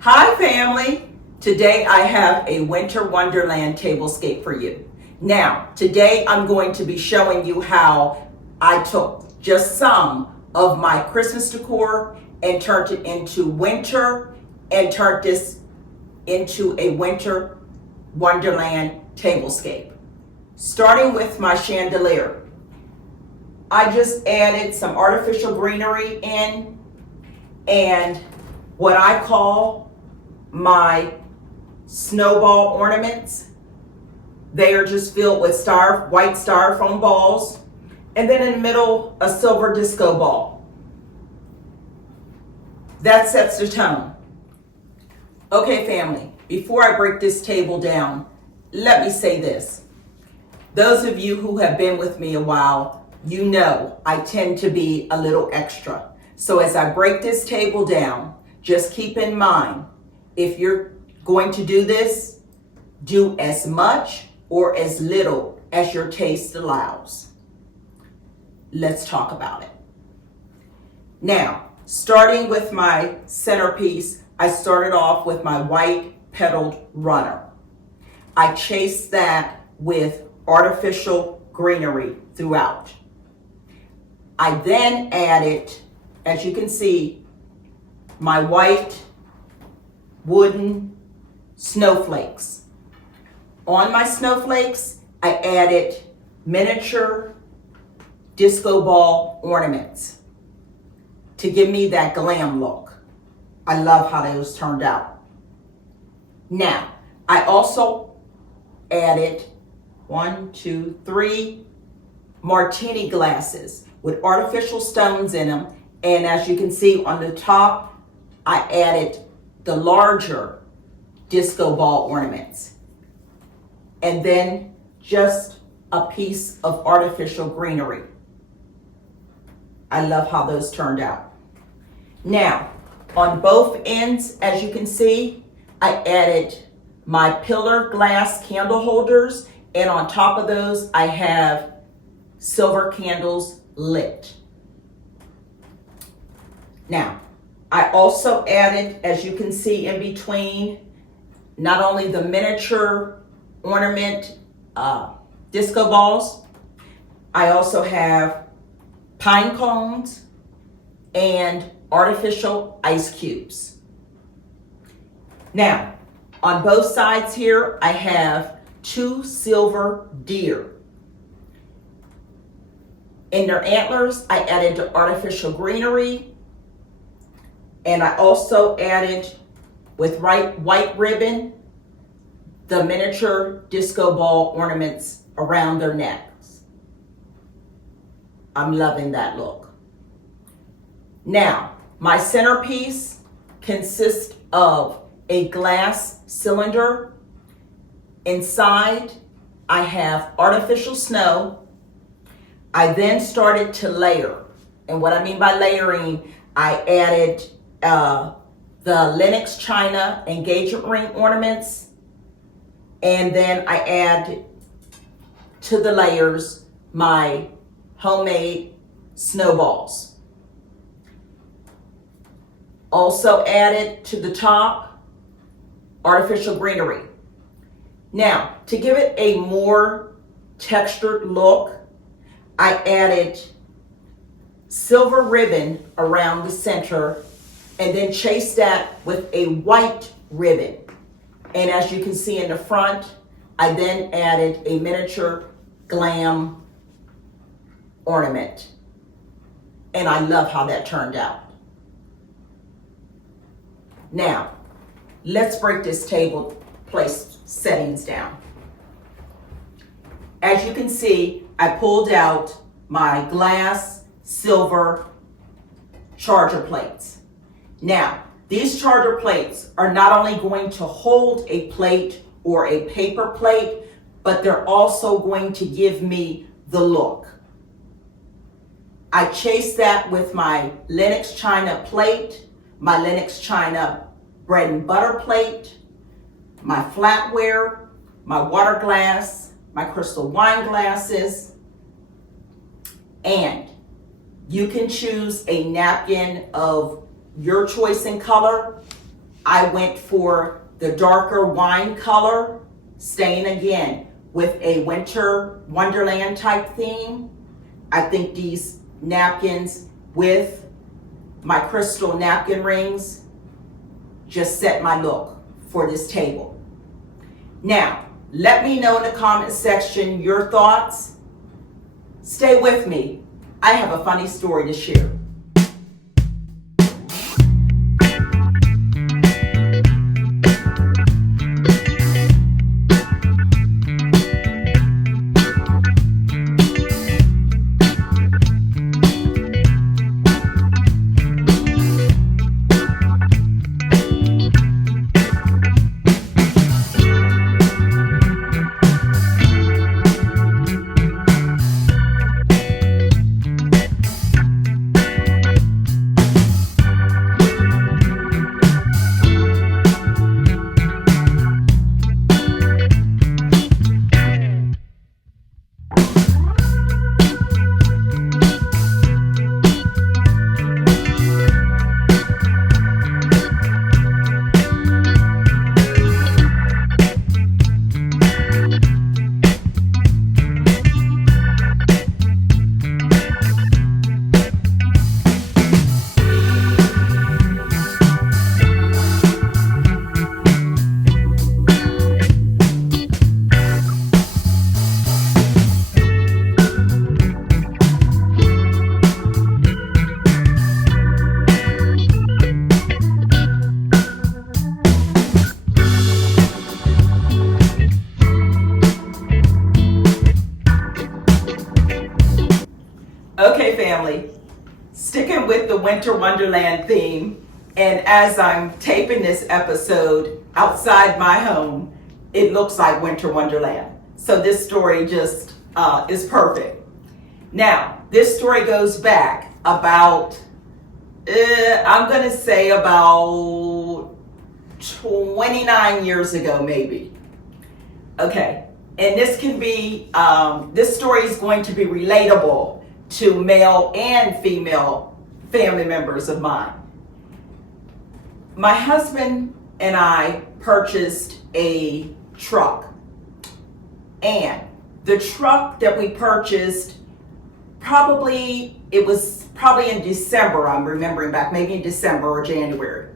Hi family! Today I have a Winter Wonderland Tablescape for you. Now, today I'm going to be showing you how I took just some of my Christmas decor and turned it into winter and turned this into a Winter Wonderland Tablescape. Starting with my chandelier. I just added some artificial greenery in and what I call my snowball ornaments. They are just filled with white styrofoam balls, and then in the middle a silver disco ball. That sets the tone. Okay family, before I break this table down, let me say this. Those of you who have been with me a while, you know I tend to be a little extra. So as I break this table down, just keep in mind, if you're going to do this, do as much or as little as your taste allows. Let's talk about it. Now, starting with my centerpiece, I started off with my white petaled runner. I chased that with artificial greenery throughout. I then added, as you can see, my white wooden snowflakes. On my snowflakes, I added miniature disco ball ornaments to give me that glam look. I love how those turned out. Now, I also added 3 martini glasses with artificial stones in them. And as you can see on the top, I added the larger disco ball ornaments. And then just a piece of artificial greenery. I love how those turned out. Now, on both ends, as you can see, I added my pillar glass candle holders, and on top of those, I have silver candles lit. Now, I also added, as you can see in between, not only the miniature ornament disco balls, I also have pine cones and artificial ice cubes. Now, on both sides here, I have 2 silver deer. In their antlers, I added the artificial greenery, and I also added, with white ribbon, the miniature disco ball ornaments around their necks. I'm loving that look. Now, my centerpiece consists of a glass cylinder. Inside, I have artificial snow. I then started to layer. And what I mean by layering, I added the Lenox China engagement ring ornaments. And then I add to the layers my homemade snowballs. Also added to the top artificial greenery. Now, to give it a more textured look, I added silver ribbon around the center and then chased that with a white ribbon. And as you can see in the front, I then added a miniature glam ornament. And I love how that turned out. Now, let's break this table place settings down. As you can see, I pulled out my glass silver charger plates. Now, these charger plates are not only going to hold a plate or a paper plate, but they're also going to give me the look. I chased that with my Lenox China plate, my Lenox China bread and butter plate, my flatware, my water glass, my crystal wine glasses, and you can choose a napkin of your choice in color. I went for the darker wine color, staying again with a winter wonderland type theme. I think these napkins with my crystal napkin rings just set my look for this table. Now, let me know in the comment section your thoughts. Stay with me. I have a funny story to share. Okay, family, sticking with the Winter Wonderland theme, and as I'm taping this episode outside my home, it looks like Winter Wonderland. So this story just is perfect. Now, this story goes back about, I'm going to say about 29 years ago, maybe. Okay, and this can be, this story is going to be relatable to male and female family members of mine. My husband and I purchased a truck, and the truck that we purchased, it was probably in December, I'm remembering back, maybe in December or January.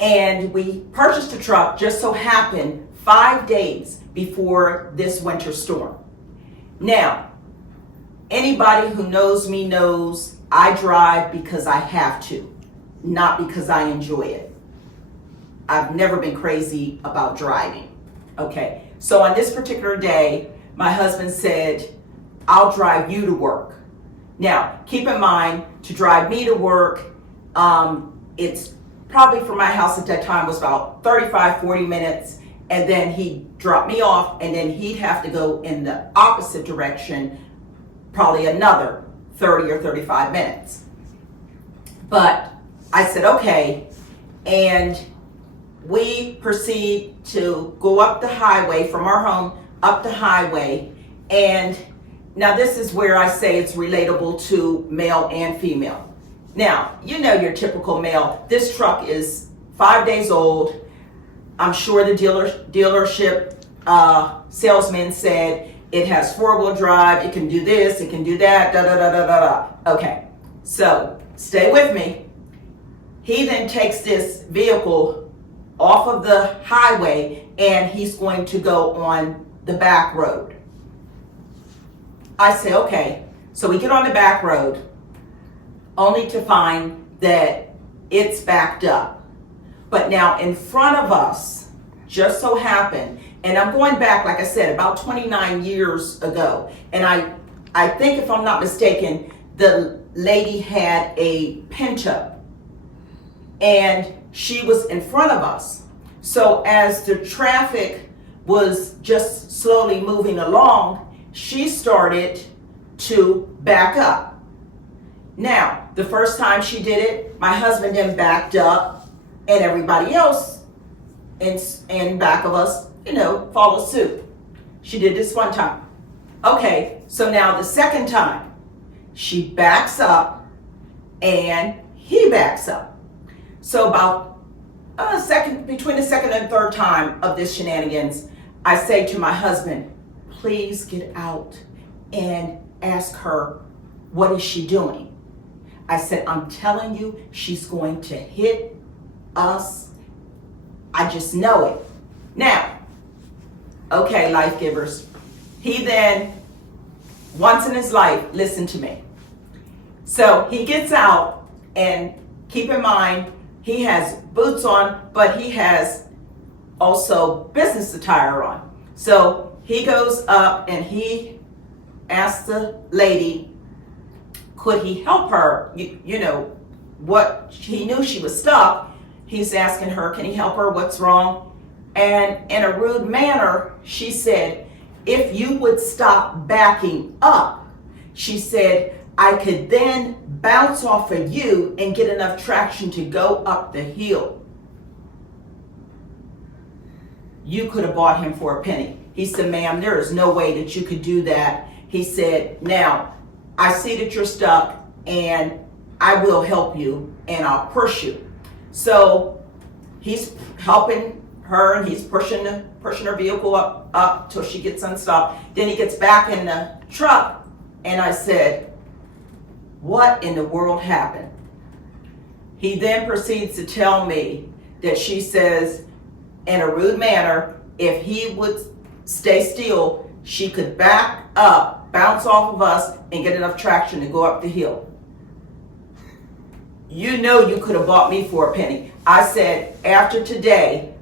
And we purchased a truck, just so happened 5 days before this winter storm. Now, anybody who knows me knows I drive because I have to, not because I enjoy it. I've never been crazy about driving. Okay, so on this particular day, my husband said, I'll drive you to work. Now, keep in mind, to drive me to work, it's probably from my house at that time was about 35, 40 minutes, and then he'd drop me off, and then he'd have to go in the opposite direction, probably another 30 or 35 minutes. But I said, okay, and we proceed to go up the highway from our home, up the highway, and now this is where I say it's relatable to male and female. Now, you know your typical male. This truck is 5 days old. I'm sure the dealership salesman said, it has 4-wheel drive, it can do this, it can do that, da da da da da da. Okay, so stay with me. He then takes this vehicle off of the highway and he's going to go on the back road. I say, okay, so we get on the back road only to find that it's backed up. But now in front of us, just so happened, and I'm going back, like I said, about 29 years ago. And I think, if I'm not mistaken, the lady had a Pinto. And she was in front of us. So as the traffic was just slowly moving along, she started to back up. Now, the first time she did it, my husband then backed up, and everybody else in back of us, follow suit. She did this one time. Okay, so now the second time, she backs up and he backs up. So about between the second and third time of this shenanigans, I say to my husband, please get out and ask her, what is she doing? I said, I'm telling you, she's going to hit us. I just know it. Now, okay, life givers. He then, once in his life, listen to me. So he gets out, and keep in mind, he has boots on, but he has also business attire on. So he goes up and he asks the lady, could he help her? You know, what he knew she was stuck. He's asking her, can he help her? What's wrong? And in a rude manner, she said, if you would stop backing up, she said, I could then bounce off of you and get enough traction to go up the hill. You could have bought him for a penny. He said, ma'am, there is no way that you could do that. He said, now, I see that you're stuck and I will help you and I'll push you. So he's helping her and he's pushing her vehicle up till she gets unstuck. Then he gets back in the truck and I said, what in the world happened? He then proceeds to tell me that she says in a rude manner, if he would stay still, she could back up, bounce off of us, and get enough traction to go up the hill. You know you could have bought me for a penny. I said, after today,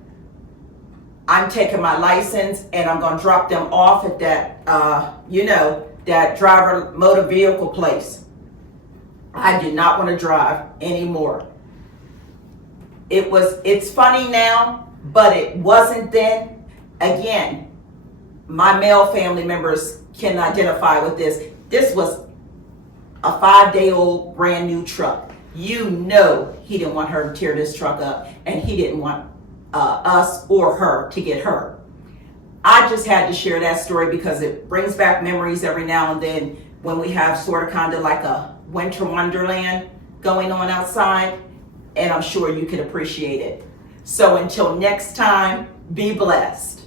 I'm taking my license and I'm going to drop them off at that, that driver motor vehicle place. I did not want to drive anymore. It's funny now, but it wasn't then. Again, my male family members can identify with this. This was a 5-day-old brand new truck. You know he didn't want her to tear this truck up, and he didn't want us or her to get hurt. I just had to share that story because it brings back memories every now and then when we have sort of kind of like a winter wonderland going on outside, and I'm sure you can appreciate it. So until next time, be blessed.